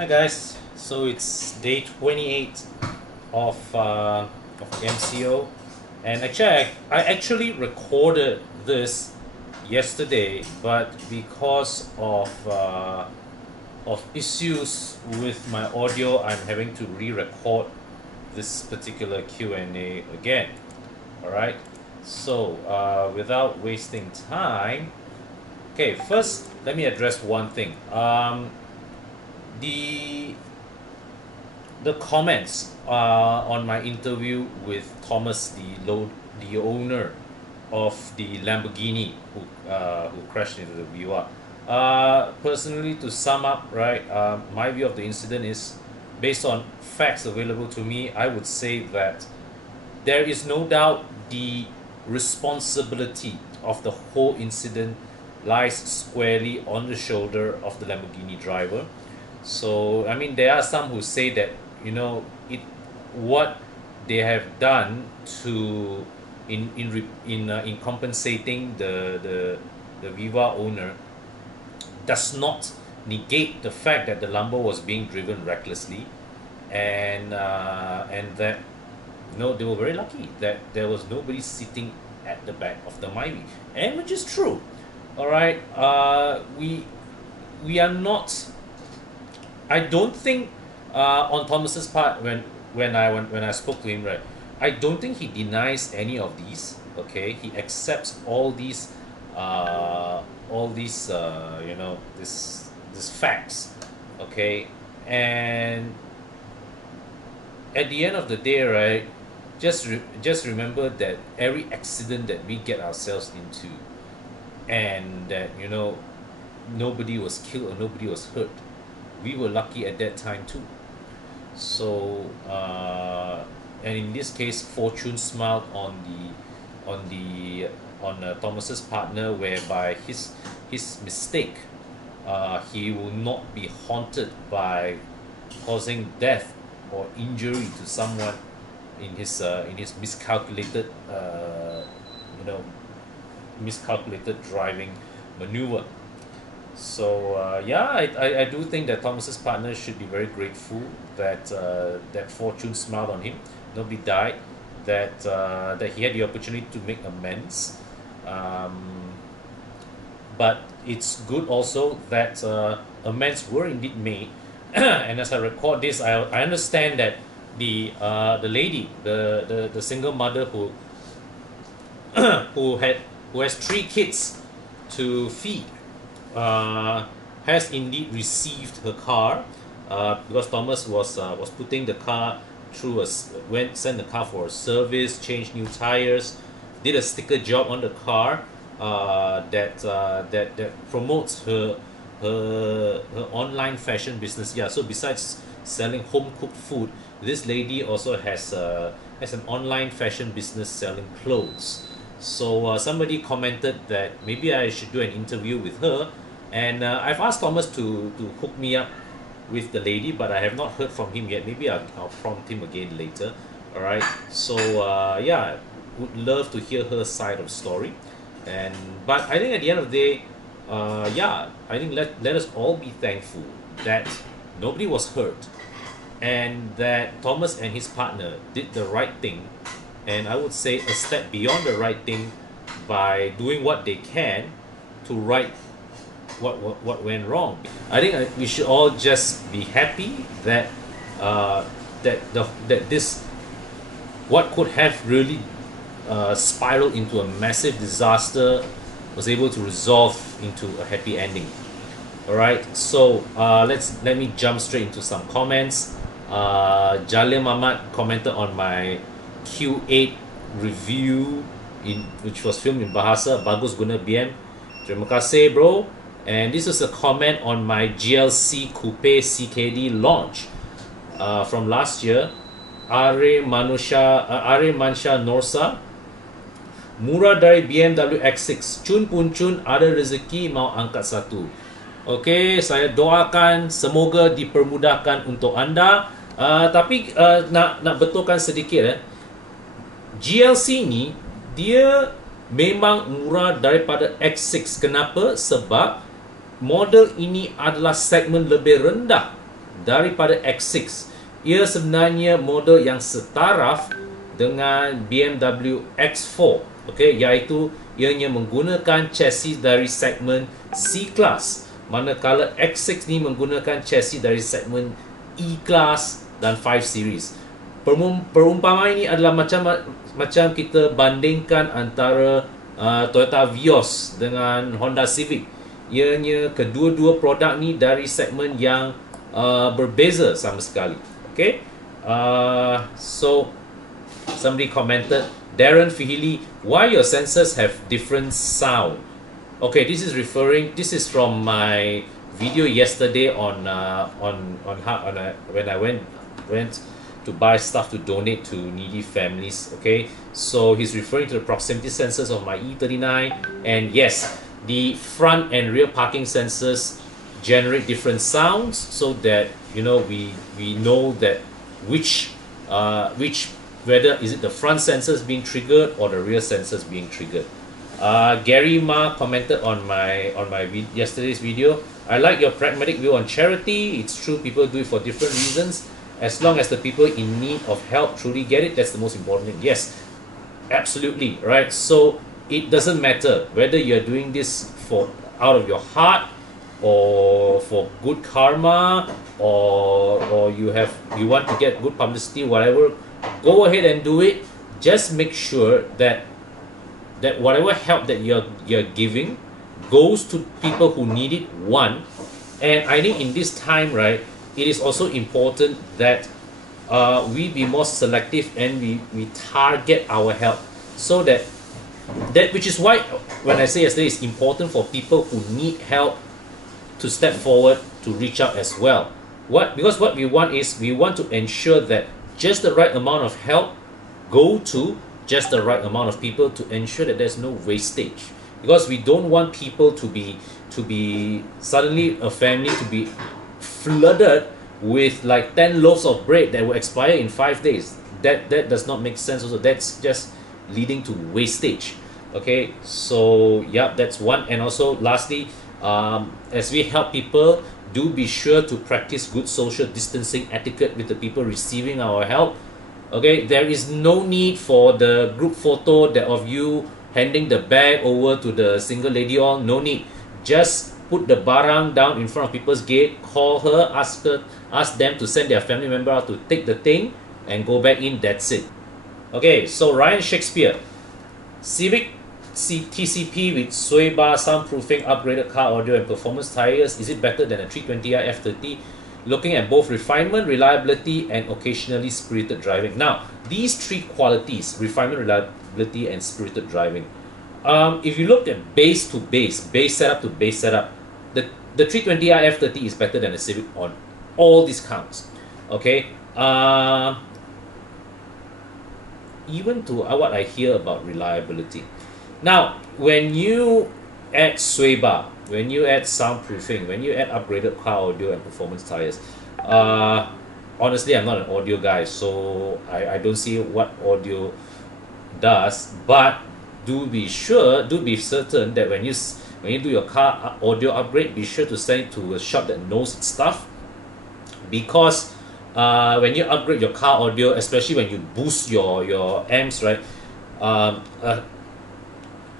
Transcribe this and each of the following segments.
Hi guys, so it's day 28 of MCO, and I actually recorded this yesterday, but because of issues with my audio, I'm having to re-record this particular Q&A again. All right, so without wasting time, okay, first let me address one thing. The the comments on my interview with Thomas, the owner of the Lamborghini who crashed into the Viva. Personally, to sum up, right, my view of the incident is based on facts available to me. I would say that there is no doubt the responsibility of the whole incident lies squarely on the shoulder of the Lamborghini driver. So I mean, there are some who say that what they have done to in compensating the Viva owner does not negate the fact that the Lambo was being driven recklessly, and that they were very lucky that there was nobody sitting at the back of the Myvi, and which is true. All right, we are not. I don't think on Thomas's part when I spoke to him, right, I don't think he denies any of these. Okay, he accepts all these this facts. Okay, and at the end of the day, right, just remember that every accident that we get ourselves into, and that nobody was killed or nobody was hurt, we were lucky at that time too. So and in this case, fortune smiled on Thomas's partner, whereby his mistake, he will not be haunted by causing death or injury to someone in his miscalculated miscalculated driving maneuver. So yeah, I do think that Thomas's partner should be very grateful that that fortune smiled on him. Nobody died. That he had the opportunity to make amends. But it's good also that amends were indeed made. And as I record this, I understand that the lady, the single mother who who has 3 kids to feed, has indeed received her car, because Thomas was putting the car through sent the car for a service, changed new tires, did a sticker job on the car, that promotes her online fashion business. Yeah, so besides selling home cooked food, this lady also has an online fashion business selling clothes. So somebody commented that maybe I should do an interview with her, and I've asked Thomas to hook me up with the lady, but I have not heard from him yet. Maybe I'll prompt him again later. All right. So yeah, would love to hear her side of the story, but I think at the end of the day, yeah, I think let us all be thankful that nobody was hurt, and that Thomas and his partner did the right thing, and I would say a step beyond the right thing by doing what they can to right what went wrong. I think we should all just be happy that that this, what could have really spiraled into a massive disaster, was able to resolve into a happy ending. All right, so let me jump straight into some comments. Jalil Mamat commented on my Q8 review which was filmed in Bahasa. Bagus guna BM. Terima kasih bro. And this is a comment on my GLC Coupe CKD launch from last year. Are Mansha Norsa. Murah dari BMW X6. Cun pun cun, ada rezeki mau angkat satu. Okay, saya doakan semoga dipermudahkan untuk anda. Tapi nak betulkan sedikit, GLC ni dia memang murah daripada X6. Kenapa? Sebab model ini adalah segmen lebih rendah daripada X6. Ia sebenarnya model yang setaraf dengan BMW X4, okay, iaitu ianya menggunakan chassis dari segmen C-Class, manakala X6 ni menggunakan chassis dari segmen E-Class dan 5 Series. Perumpamaan ini adalah macam kita bandingkan antara Toyota Vios dengan Honda Civic. Ianya kedua-dua produk ni dari segmen yang berbeza sama sekali. Okay, so somebody commented, Darren Fihili, why your sensors have different sound? Okay, this is from my video yesterday on when I went to buy stuff to donate to needy families. Okay, so he's referring to the proximity sensors of my E39, and yes, the front and rear parking sensors generate different sounds, so that we know that which whether is it the front sensors being triggered or the rear sensors being triggered. Gary Ma commented on my yesterday's video. I like your pragmatic view on charity. It's true, people do it for different reasons. As long as the people in need of help truly get it, that's the most important thing. Yes, absolutely, right? So it doesn't matter whether you're doing this for out of your heart, or for good karma, or you want to get good publicity, whatever. Go ahead and do it. Just make sure that whatever help that you're giving goes to people who need it, one. And I think in this time, right, it is also important that we be more selective and we target our help, so that which is why when I say yesterday, it's important for people who need help to step forward to reach out as well. Because what we want is, we want to ensure that just the right amount of help go to just the right amount of people, to ensure that there's no wastage. Because we don't want people to be suddenly a family to be flooded with like 10 loaves of bread that will expire in 5 days. That does not make sense. Also, that's just leading to wastage. Okay, so yeah, that's one. And also lastly, as we help people, do be sure to practice good social distancing etiquette with the people receiving our help. Okay, there is no need for the group photo of you handing the bag over to the single lady. All no need. Just put the barang down in front of people's gate, call her, ask them to send their family member out to take the thing and go back in. That's it. Okay, so Ryan Shakespeare, Civic TCP with sway bar, soundproofing, upgraded car audio and performance tires, is it better than a 320i F30? Looking at both refinement, reliability and occasionally spirited driving. Now, these three qualities, refinement, reliability and spirited driving, if you look at base to base setup to base setup, the 320i F30 is better than the Civic on all these counts. Okay, even to what I hear about reliability. Now, when you add sway bar, when you add soundproofing, when you add upgraded car audio and performance tires, honestly, I'm not an audio guy, so I don't see what audio does. But do be certain that when you do your car audio upgrade, be sure to send it to a shop that knows its stuff. Because when you upgrade your car audio, especially when you boost your amps, right?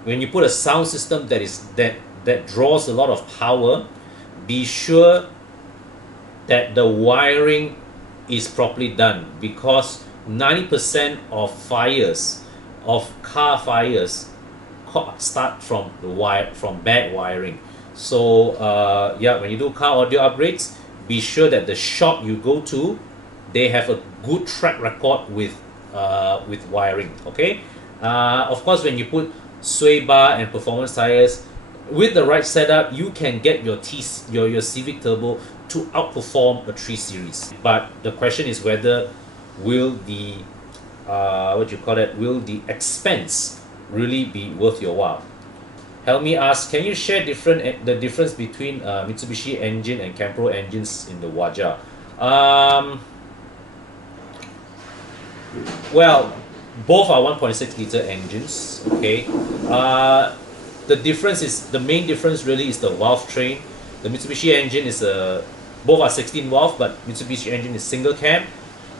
When you put a sound system that draws a lot of power, be sure that the wiring is properly done, because 90% of car fires start from bad wiring. So yeah, when you do car audio upgrades, be sure that the shop you go to, they have a good track record with wiring. Okay, of course, when you put sway bar and performance tires with the right setup, you can get your Civic Turbo to outperform a 3 Series. But the question is whether will the will the expense really be worth your while? Helmi asks, can you share the difference between Mitsubishi engine and Campro engines in the Waja? Well, both are 1.6 liter engines. Okay, the main difference really is the valve train. The Mitsubishi engine is a Both are 16 valve, but Mitsubishi engine is single cam,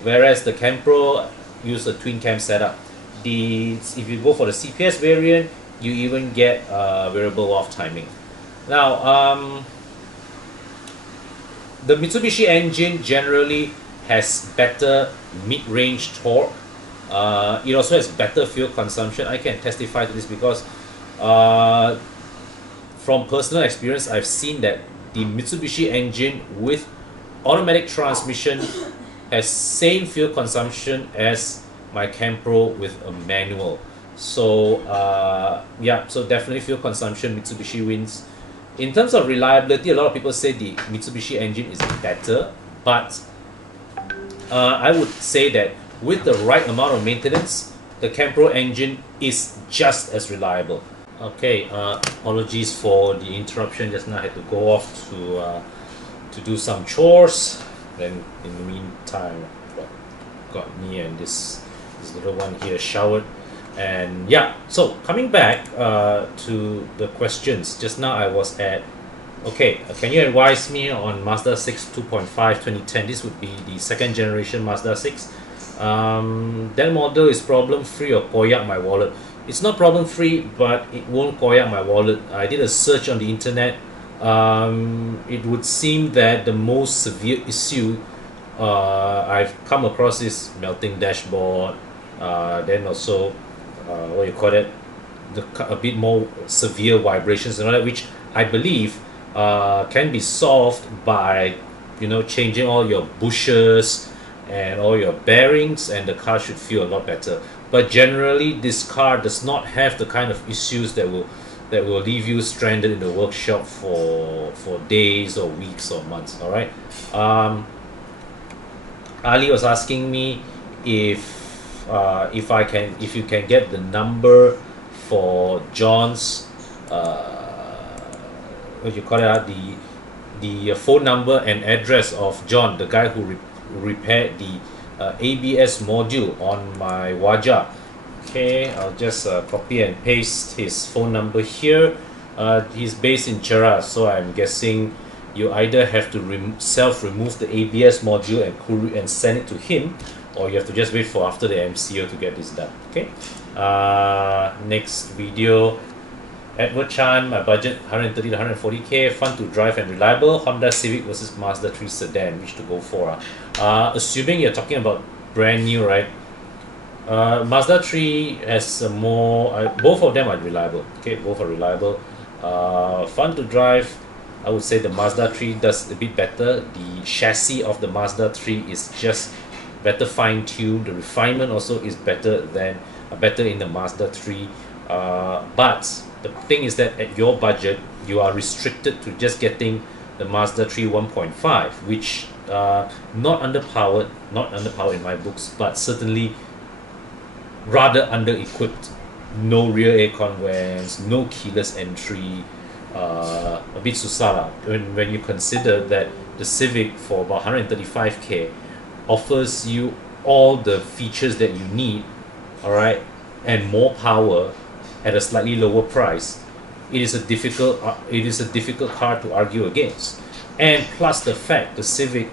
whereas the Campro use a twin cam setup. If you go for the CPS variant, you even get variable valve timing. Now, the Mitsubishi engine generally has better mid-range torque. It also has better fuel consumption. I can testify to this because from personal experience, I've seen that the Mitsubishi engine with automatic transmission has same fuel consumption as my Campro with a manual. So yeah, so definitely fuel consumption, Mitsubishi wins. In terms of reliability, a lot of people say the Mitsubishi engine is better, but I would say that with the right amount of maintenance, the Campro engine is just as reliable. Okay, apologies for the interruption. Just now I had to go off to do some chores. Then in the meantime, got me and this little one here showered. And yeah, so coming back to the questions. Just now I was at, okay, can you advise me on Mazda 6 2.5 2010? This would be the second generation Mazda 6. That model is problem free or koyak my wallet? It's not problem free, but it won't koyak my wallet. I did a search on the internet. It would seem that the most severe issue I've come across is melting dashboard, then also what you call it, a bit more severe vibrations and all that, which I believe can be solved by, you know, changing all your bushes and all your bearings, and the car should feel a lot better. But generally, this car does not have the kind of issues that will leave you stranded in the workshop for days or weeks or months. All right. Ali was asking me if you can get the number for John's what you call it, the phone number and address of John, the guy who repaired the ABS module on my Waja. Okay, I'll just copy and paste his phone number here. He's based in Cheras, so I'm guessing you either have to self-remove the ABS module and send it to him, or you have to just wait for after the MCO to get this done. Okay. Next video. Edward Chan, my budget 130 to 140k, fun to drive and reliable. Honda Civic versus Mazda 3 sedan, which to go for? Assuming you're talking about brand new, right? Mazda 3 has a more, both of them are reliable. Okay, both are reliable. Fun to drive, I would say the Mazda 3 does a bit better. The chassis of the Mazda 3 is just better fine-tuned. The refinement also is better in the Mazda 3. But the thing is that at your budget, you are restricted to just getting the Mazda 3 1.5, which not underpowered in my books, but certainly rather under-equipped. No rear aircon vents, no keyless entry, a bit susah lah. When you consider that the Civic for about 135k offers you all the features that you need, all right, and more power at a slightly lower price, it is a difficult car to argue against. And plus the fact the Civic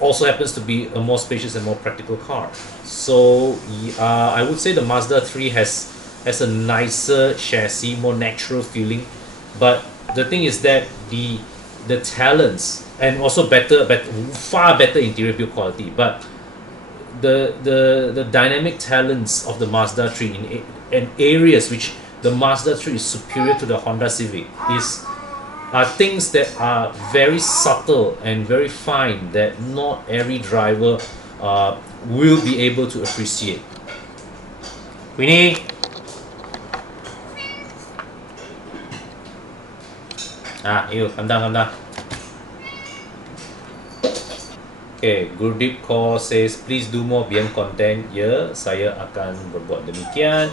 also happens to be a more spacious and more practical car. So I would say the Mazda 3 has a nicer chassis, more natural feeling. But the thing is that the talents, and also far better interior build quality, but the dynamic talents of the Mazda 3 in areas which the Mazda 3 is superior to the Honda Civic are things that are very subtle and very fine that not every driver will be able to appreciate. Queenie! Calm down. Okay, Gurdeep Kaur says, please do more BM content. Ya, saya akan berbuat demikian.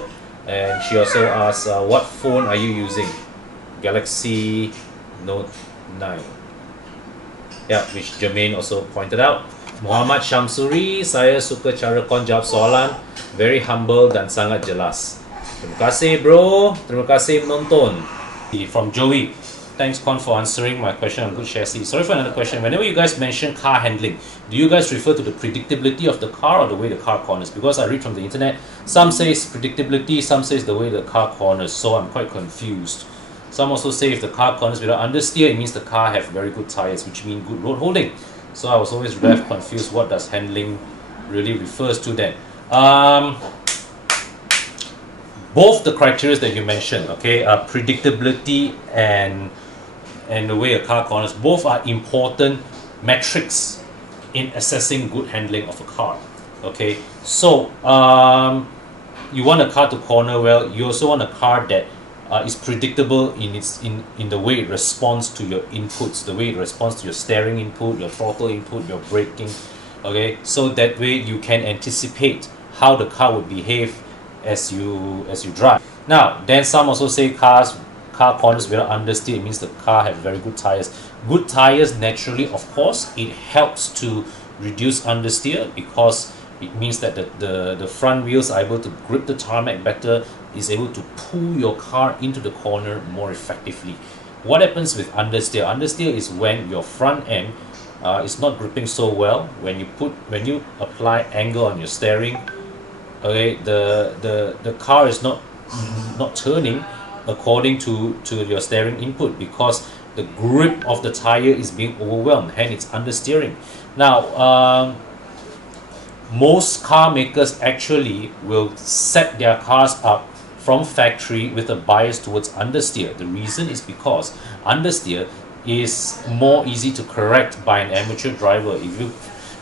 And she also asks, what phone are you using? Galaxy Note 9. Yeah, which Jermaine also pointed out. Muhammad Shamsuri, saya suka cara kau jawab soalan, very humble dan sangat jelas. Terima kasih bro, terima kasih menonton. From Joey, Thanks, Con, for answering my question on good chassis. Sorry for another question. Whenever you guys mention car handling, do you guys refer to the predictability of the car or the way the car corners? Because I read from the internet, some says predictability, some says the way the car corners. So I'm quite confused. Some also say if the car corners without understeer, it means the car have very good tires, which mean good road holding. So I was always left confused. What does handling really refers to then? Both the criteria that you mentioned, okay, predictability and the way a car corners, both are important metrics in assessing good handling of a car. Okay, so you want a car to corner well. You also want a car that is predictable in the way it responds to your inputs, the way it responds to your steering input, your throttle input, your braking. Okay, so that way you can anticipate how the car would behave as you drive. Now, then some also say car corners without understeer, it means the car have very good tires. Good tires, naturally, of course, it helps to reduce understeer because it means that the front wheels are able to grip the tarmac better, is able to pull your car into the corner more effectively. What happens with understeer? Understeer is when your front end is not gripping so well. When you apply angle on your steering, okay, the car is not turning according to your steering input because the grip of the tire is being overwhelmed, hence it's understeering. Now, most car makers actually will set their cars up from factory with a bias towards understeer. The reason is because understeer is more easy to correct by an amateur driver. If you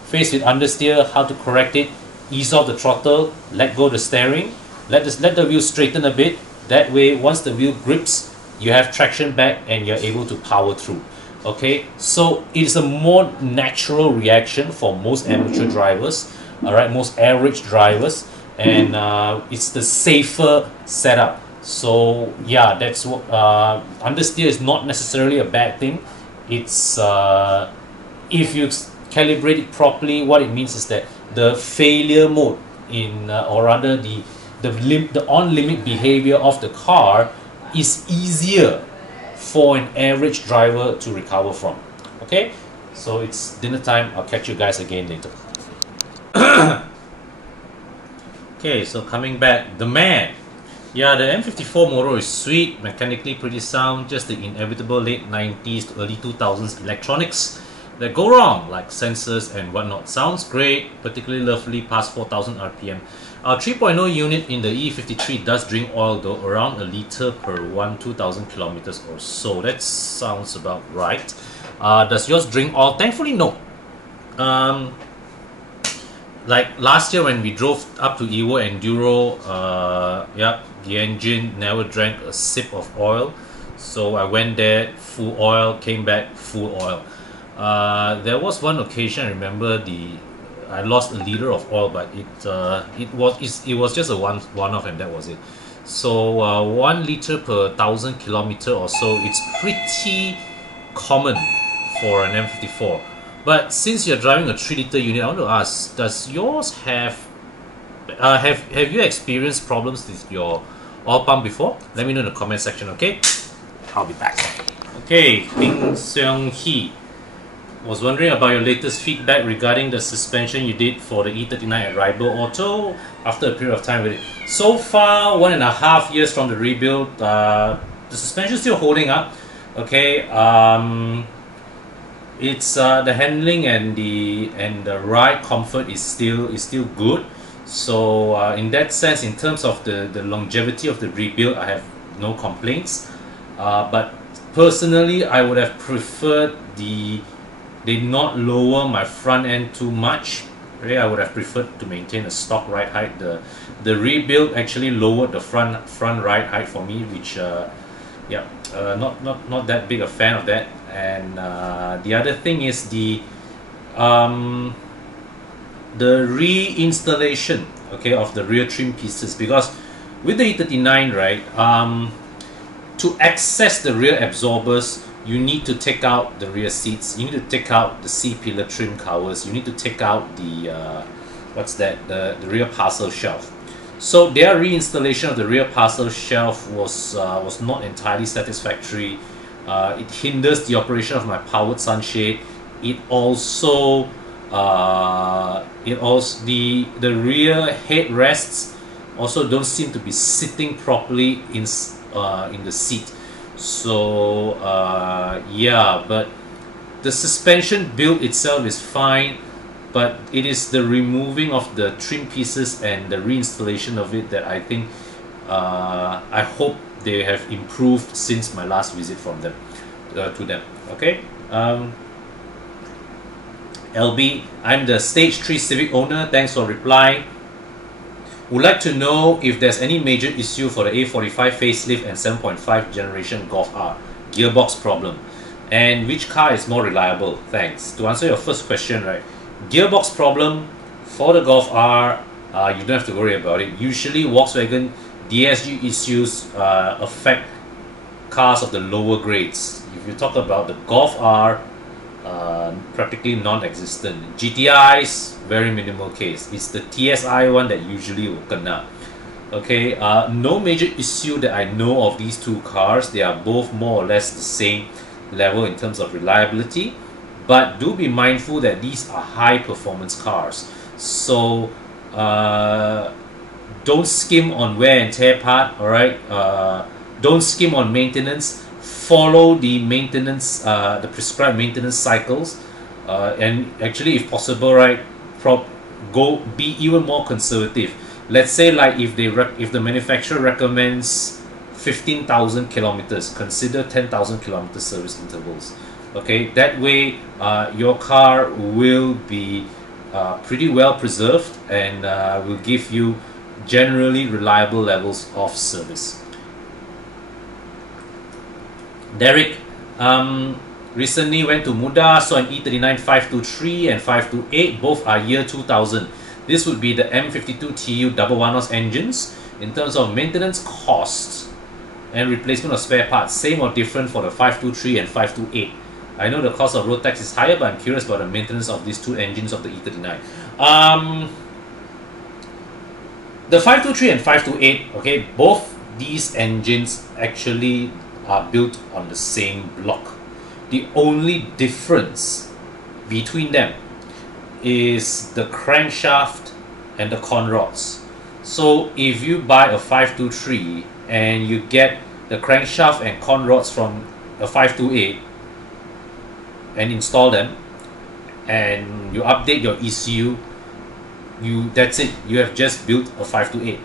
faced with understeer, how to correct it? Ease off the throttle, let go the steering, let the wheel straighten a bit. That way, once the wheel grips, you have traction back and you're able to power through. Okay, so it's a more natural reaction for most amateur drivers, all right, most average drivers, and it's the safer setup. So yeah, that's what understeer is not necessarily a bad thing. It's if you calibrate it properly, what it means is that the failure mode in or rather the on limit behavior of the car is easier for an average driver to recover from. Okay, so it's dinner time. I'll catch you guys again later. Okay, so coming back, the man. Yeah, the M54 motor is sweet, mechanically pretty sound, just the inevitable late 90s to early 2000s electronics that go wrong, like sensors and whatnot. Sounds great, particularly lovely past 4000 RPM. Our 3.0 unit in the E53 does drink oil though, around a liter per 2,000 kilometers or so. That sounds about right. Does yours drink oil? Thankfully, no. Like last year when we drove up to Evo Enduro, yeah, the engine never drank a sip of oil. So I went there, full oil, came back, full oil. There was one occasion I remember I lost a liter of oil, but it was just a one-off and that was it. So 1 liter per 1,000 kilometer or so, it's pretty common for an M54. But since you're driving a 3 liter unit, I want to ask, does yours have you experienced problems with your oil pump before? Let me know in the comment section, okay? I'll be back. Okay, Ping Seong Hee was wondering about your latest feedback regarding the suspension you did for the E39 at Rival Auto after a period of time with it. So far, 1.5 years from the rebuild, the suspension is still holding up. Okay, it's the handling and the ride comfort is still good. So in that sense, in terms of the longevity of the rebuild, I have no complaints. But personally, I would have preferred they not lower my front end too much. Really, I would have preferred to maintain a stock ride height. The rebuild actually lowered the front ride height for me, which yeah, not that big a fan of that. And the other thing is the reinstallation, okay, of the rear trim pieces, because with the E39, right, to access the rear absorbers, you need to take out the rear seats, you need to take out the C-pillar trim covers, you need to take out the what's that, the rear parcel shelf. So their reinstallation of the rear parcel shelf was not entirely satisfactory. It hinders the operation of my powered sunshade. It also the rear headrests also don't seem to be sitting properly in the seat. So yeah, but the suspension build itself is fine, but it is the removing of the trim pieces and the reinstallation of it that I think I hope they have improved since my last visit from them to them. Okay. LB, I'm the stage 3 Civic owner. Thanks for reply. Would like to know if there's any major issue for the A45 facelift and 7.5 generation Golf R gearbox problem, and which car is more reliable. Thanks. To answer your first question, right, gearbox problem for the Golf R, you don't have to worry about it. Usually Volkswagen DSG issues affect cars of the lower grades. If you talk about the Golf R, practically non-existent. GTI's very minimal case. It's the TSI one that usually will kena. Okay, no major issue that I know of these two cars. They are both more or less the same level in terms of reliability, but do be mindful that these are high performance cars. So don't skim on wear and tear part. All right, don't skim on maintenance. Follow the maintenance, the prescribed maintenance cycles, and actually, if possible, right, be even more conservative. Let's say, like, if the manufacturer recommends 15,000 kilometers, consider 10,000 kilometer service intervals. Okay, that way your car will be pretty well preserved and will give you generally reliable levels of service. Derek, recently went to Muda, saw an E39 523 and 528, both are year 2000. This would be the M52 TU double one-off engines. In terms of maintenance costs and replacement of spare parts, same or different for the 523 and 528? I know the cost of road tax is higher, but I'm curious about the maintenance of these two engines of the E39. The 523 and 528, okay, both these engines actually are built on the same block. The only difference between them is the crankshaft and the con rods. So if you buy a 523 and you get the crankshaft and con rods from a 528 and install them, and you update your ECU, that's it. You have just built a 528.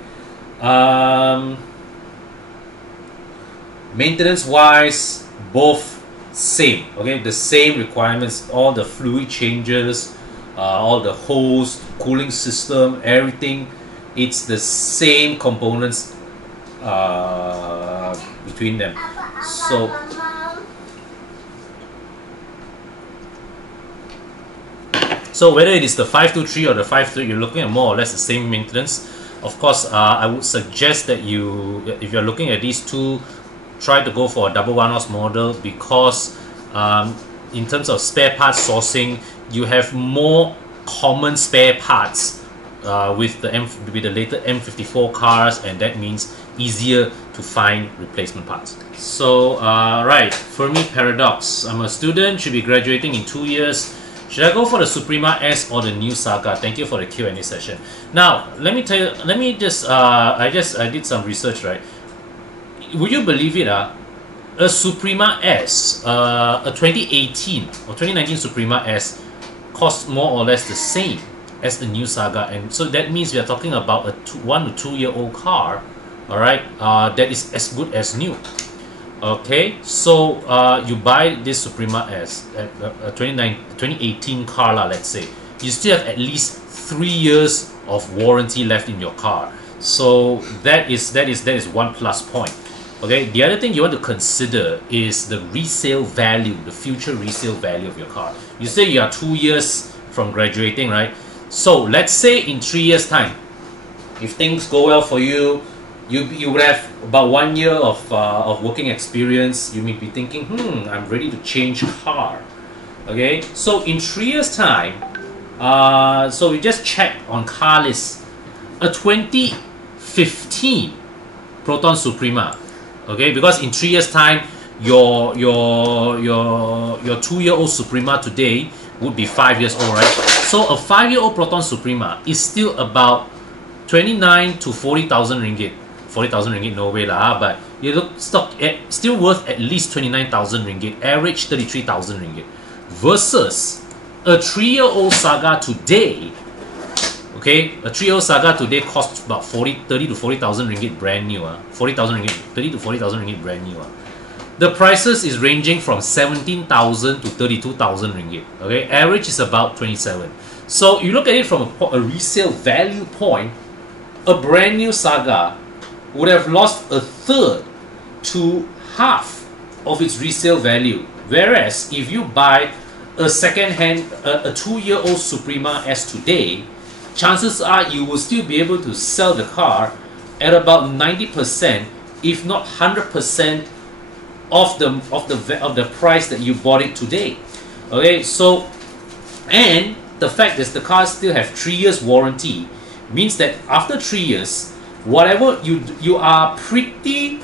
Maintenance wise, both same. Okay, the same requirements, all the fluid changes, all the hose, cooling system, everything. It's the same components between them. So whether it is the 523 or the 538, you're looking at more or less the same maintenance. Of course, I would suggest that if you're looking at these two, try to go for a double one-off model, because in terms of spare parts sourcing, you have more common spare parts with the later M54 cars, and that means easier to find replacement parts. So right, Fermi paradox. I'm a student, should be graduating in 2 years. Should I go for the Suprima S or the new Saga? Thank you for the Q&A session. Now, let me tell you, I did some research, right? Would you believe it? A Suprima S, a 2018 or 2019 Suprima S costs more or less the same as the new Saga, and so that means we are talking about a 1 to 2 year old car, all right, that is as good as new. Okay, so you buy this Suprima S, a 2018 car, let's say, you still have at least 3 years of warranty left in your car. So that is one plus point. Okay, the other thing you want to consider is the resale value, the future resale value of your car. You say you are 2 years from graduating, right? So let's say in 3 years' time, if things go well for you, you would have about 1 year of working experience. You may be thinking, I'm ready to change car. Okay, so in 3 years' time, so we just check on car list, a 2015 Proton Suprema. Okay, because in 3 years' time, your 2-year-old Suprema today would be 5 years old, right? So a 5-year-old Proton Suprema is still about 29 to 40,000 ringgit. 40,000 ringgit, no way lah, but you look stock at still worth at least 29,000 ringgit, average 33,000 ringgit, versus a 3-year-old Saga today. Okay, a 3-year-old Saga today costs about 30 to 40,000 ringgit brand new. 40,000 ringgit, 30 to 40,000 ringgit brand new. The prices is ranging from 17,000 to 32,000 ringgit. Okay, average is about 27. So you look at it from a resale value point, a brand new Saga would have lost a third to half of its resale value. Whereas if you buy a second-hand, a 2-year-old Suprema S today, chances are you will still be able to sell the car at about 90%, if not 100% of the price that you bought it today. Okay, so, and the fact is the car still have 3 years warranty, means that after 3 years, whatever you are pretty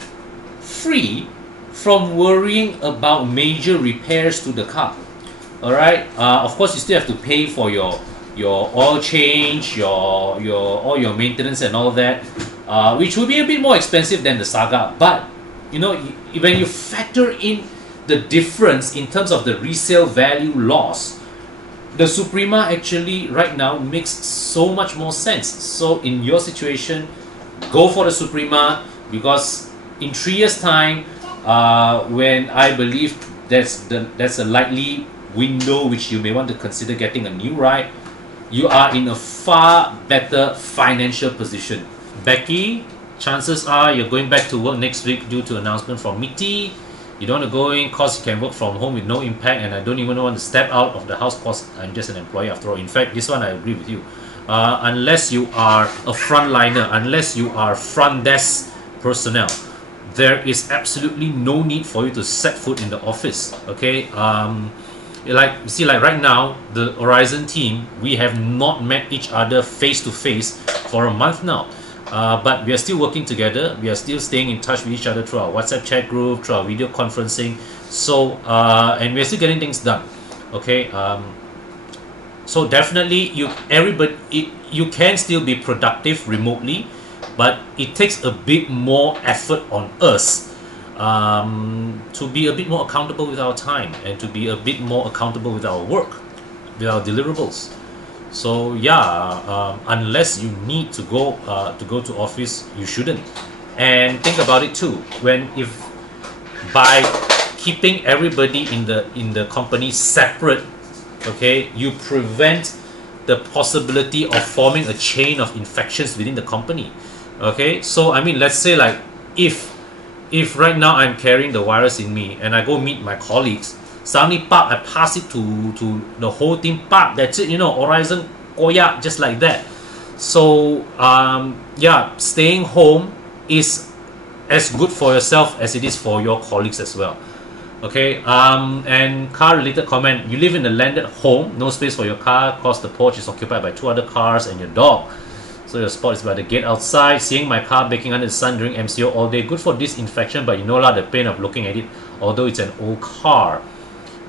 free from worrying about major repairs to the car. All right. Of course, you still have to pay for your oil change, all your maintenance and all that, which will be a bit more expensive than the Saga. But you know, when you factor in the difference in terms of the resale value loss, the Suprema actually right now makes so much more sense. So in your situation, go for the Suprema, because in 3 years' time, when I believe that's a likely window which you may want to consider getting a new ride, you are in a far better financial position. Becky, chances are you're going back to work next week due to announcement from MITI. You don't want to go in because you can work from home with no impact, and I don't even want to step out of the house because I'm just an employee after all. In fact, this one I agree with you. Unless you are a frontliner, unless you are front desk personnel, there is absolutely no need for you to set foot in the office. Okay, like you see, like right now, the Aurizn team, we have not met each other face to face for a month now. But we are still working together. We are still staying in touch with each other through our WhatsApp chat group, through our video conferencing. So and we're still getting things done. Okay. So definitely, you can still be productive remotely, but it takes a bit more effort on us to be a bit more accountable with our time, and to be a bit more accountable with our work, with our deliverables. So yeah, unless you need to go to office, you shouldn't. And think about it too. If by keeping everybody in the company separate, okay, you prevent the possibility of forming a chain of infections within the company. Okay, so I mean, let's say like if right now I'm carrying the virus in me and I go meet my colleagues, suddenly pop, I pass it to the whole team, pop, that's it, you know, Aurizn koyak, just like that. So yeah, staying home is as good for yourself as it is for your colleagues as well. Okay, and car related comment, you live in a landed home, no space for your car because the porch is occupied by 2 other cars and your dog. So your spot is by the gate outside. Seeing my car baking under the sun during MCO all day, good for disinfection, but you know the pain of looking at it, although it's an old car.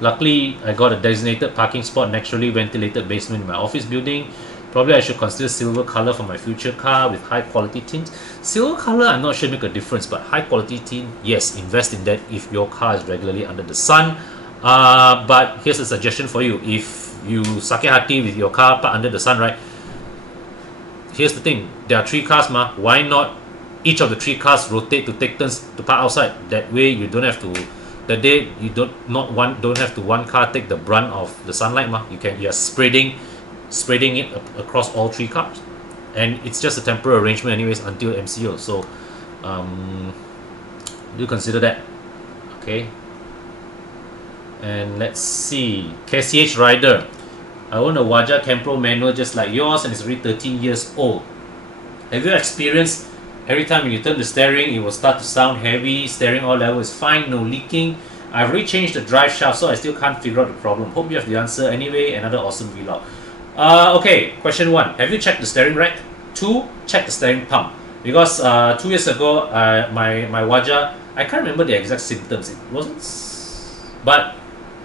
Luckily, I got a designated parking spot, naturally ventilated basement in my office building. Probably I should consider silver color for my future car with high quality tint. Silver color, I'm not sure make a difference, but high quality tint, yes, invest in that if your car is regularly under the sun. But here's a suggestion for you. If you sakit hati with your car parked under the sun, right? Here's the thing, there are 3 cars, why not each of the 3 cars rotate to take turns to park outside? That way you don't have to, that day you don't have to one car take the brunt of the sunlight, you are spreading it across all 3 cars, and it's just a temporary arrangement anyways until MCO. So do consider that. Okay, and let's see, KCH Rider, I own a Wajah Campro manual just like yours and it's already 13 years old. Have you experienced every time when you turn the steering it will start to sound heavy? Steering oil level is fine, no leaking. I've already changed the drive shaft, so I still can't figure out the problem. Hope you have the answer. Anyway, another awesome vlog. Okay, question 1. Have you checked the steering rack? 2. Check the steering pump. Because 2 years ago, my Wajah, I can't remember the exact symptoms. It wasn't, but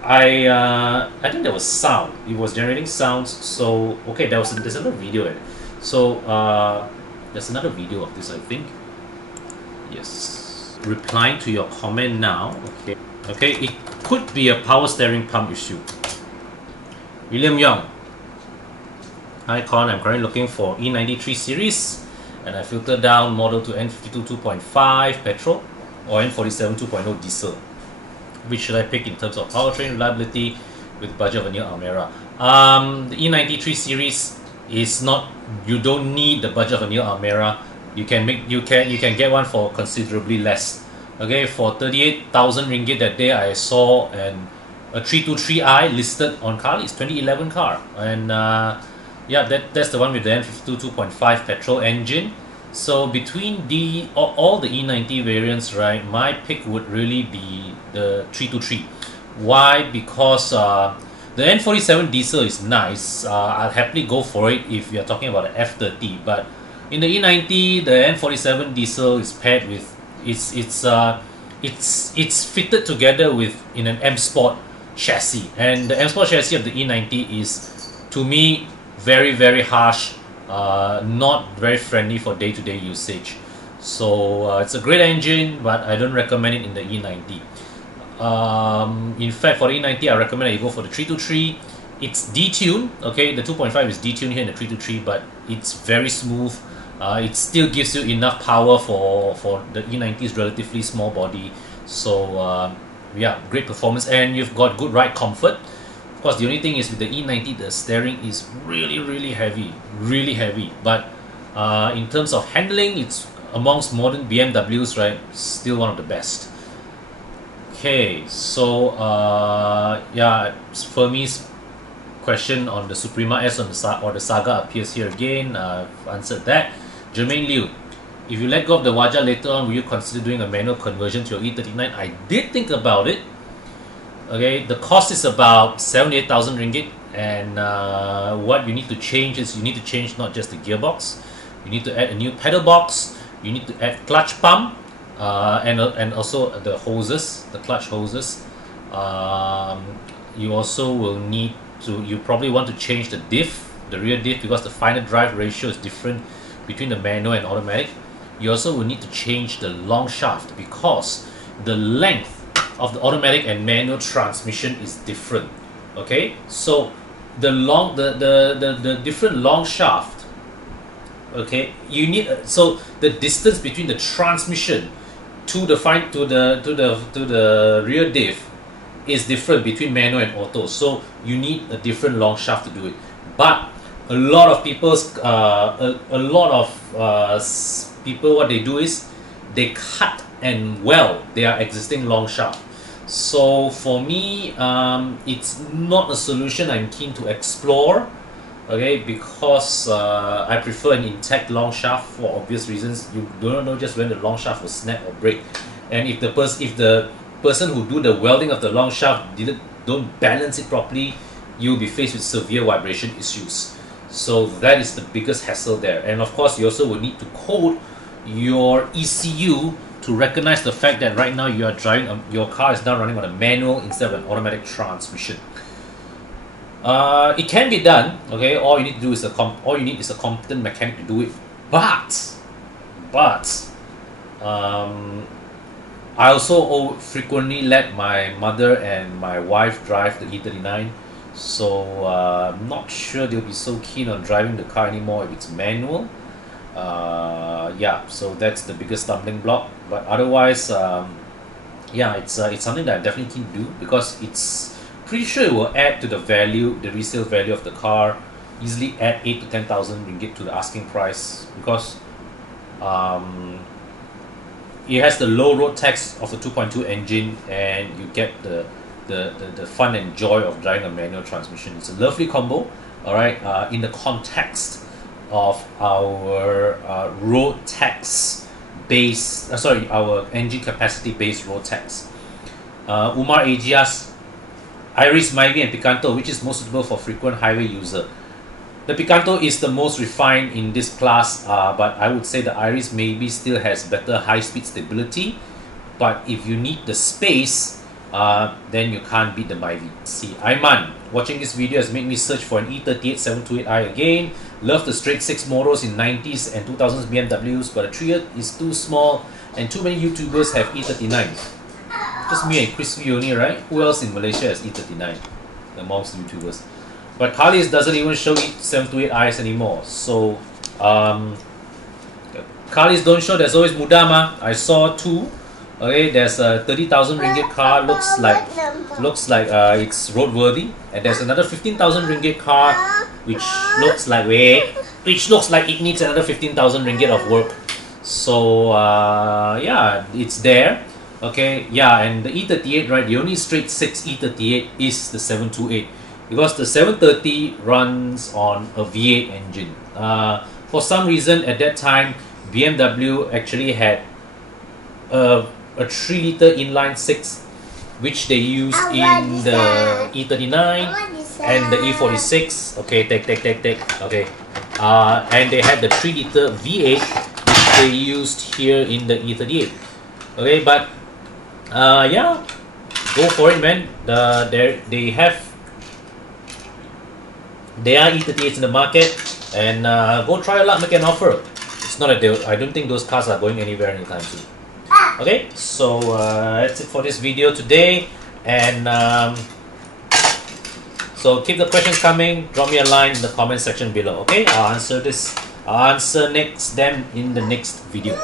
I think there was sound. It was generating sounds. So okay, there's another video. So there's another video of this, I think. Yes. Replying to your comment now. Okay. Okay, it could be a power steering pump issue. William Young. Hi Con, I'm currently looking for E93 series, and I filter down model to N52 2.5 petrol or N47 2.0 diesel. Which should I pick in terms of powertrain reliability with budget of a new Almera? The E93 series is not. You don't need the budget of a new Almera. You can get one for considerably less. Okay, for 38,000 ringgit that day I saw a 323i listed on Carly's 2011 car, and yeah, that's the one with the N52 2.5 petrol engine. So between all the E90 variants, right, my pick would really be the 323. Why? Because the N47 diesel is nice. I'll happily go for it if you're talking about the F30. But in the E90, the N47 diesel is paired with it's fitted together with in an M Sport chassis, and the M Sport chassis of the E90 is, to me, very harsh. Not very friendly for day-to-day usage. So it's a great engine, but I don't recommend it in the E90. In fact, for the E90, I recommend that you go for the 323. It's detuned. Okay, the 2.5 is detuned here in the 323, but it's very smooth. It still gives you enough power for the E90's relatively small body. So yeah, great performance, and you've got good ride comfort. Of course, the only thing is with the E90, the steering is really heavy. But in terms of handling, it's amongst modern BMWs, right? Still one of the best. Okay, so yeah, Fermi's question on the Suprima S or the Saga appears here again. I've answered that. Jermaine Liu, if you let go of the Waja later on, will you consider doing a manual conversion to your E39? I did think about it. Okay, the cost is about 78,000 ringgit, and what you need to change is you need to change not just the gearbox, you need to add a new pedal box, you need to add clutch pump, and also the hoses, the clutch hoses. You also will need to, you probably want to change the diff, the rear diff, because the final drive ratio is different between the manual and automatic. You also will need to change the long shaft because the length of the automatic and manual transmission is different. Okay, so the different long shaft, okay, you need so the distance between the transmission to the rear diff is different between manual and auto, so you need a different long shaft to do it. But a lot of people, what they do is they cut and weld their existing long shaft. So for me, it's not a solution I'm keen to explore, okay, because I prefer an intact long shaft for obvious reasons. You don't know just when the long shaft will snap or break, and if the person who do the welding of the long shaft don't balance it properly, you'll be faced with severe vibration issues. So that is the biggest hassle there. And of course, you also will need to code your ECU to recognize the fact that right now you are driving your car is now running on a manual instead of an automatic transmission. It can be done, okay. All you need to do is a competent mechanic to do it. But I also frequently let my mother and my wife drive the E39, so I'm not sure they'll be so keen on driving the car anymore if it's manual. Yeah, so that's the biggest stumbling block. But otherwise, yeah, it's something that I'm definitely keen to do, because it's pretty sure it will add to the value, the resale value of the car, easily add 8 to 10,000 ringgit to the asking price, because it has the low road tax of the 2.2 engine, and you get the fun and joy of driving a manual transmission. It's a lovely combo, all right, in the context of our road tax base, our engine capacity based road tax. Umar Agias, Iris, Myvi and Picanto, which is most suitable for frequent highway user? The Picanto is the most refined in this class, but I would say the Iris maybe still has better high-speed stability, but if you need the space, then you can't beat the Myvi. See, Ayman, watching this video has made me search for an E38 728i again. Love the straight 6 models in 90s and 2000s BMWs, but the trigger is too small and too many YouTubers have E39s. Just me and Chris V only, right? Who else in Malaysia has E39 amongst YouTubers? But Khalis doesn't even show E728Is anymore. So, Khalis don't show, there's always Mudama. I saw 2. Okay, there's a 30,000 ringgit car, looks like it's roadworthy, and there's another 15,000 ringgit car which looks like it needs another 15,000 ringgit of work. So yeah, it's there. Okay, yeah, and the E38, right, the only straight 6 E38 is the 728, because the 730 runs on a V8 engine. For some reason at that time BMW actually had a 3-liter inline 6 which they used in the E39 and the E46. Okay, take. Okay, and they had the 3-liter V8 which they used here in the E38. Okay, but yeah, go for it, man. There are E38s in the market, and go try your luck, make an offer. It's not a I don't think those cars are going anywhere anytime soon. Okay, so that's it for this video today, and so keep the questions coming. Drop me a line in the comment section below. Okay, I'll answer them in the next video.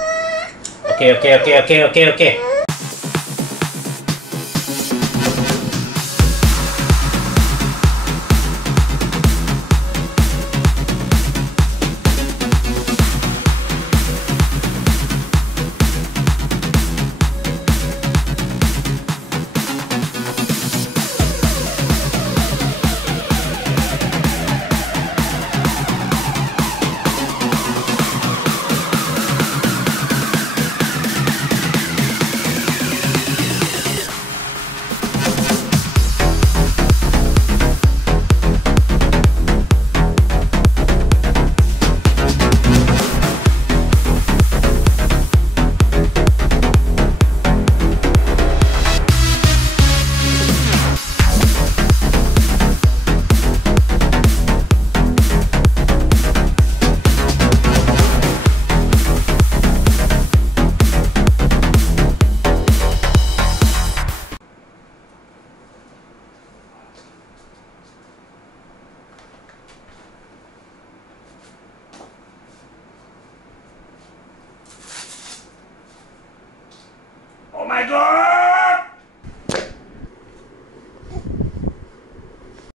Okay. Oh my god!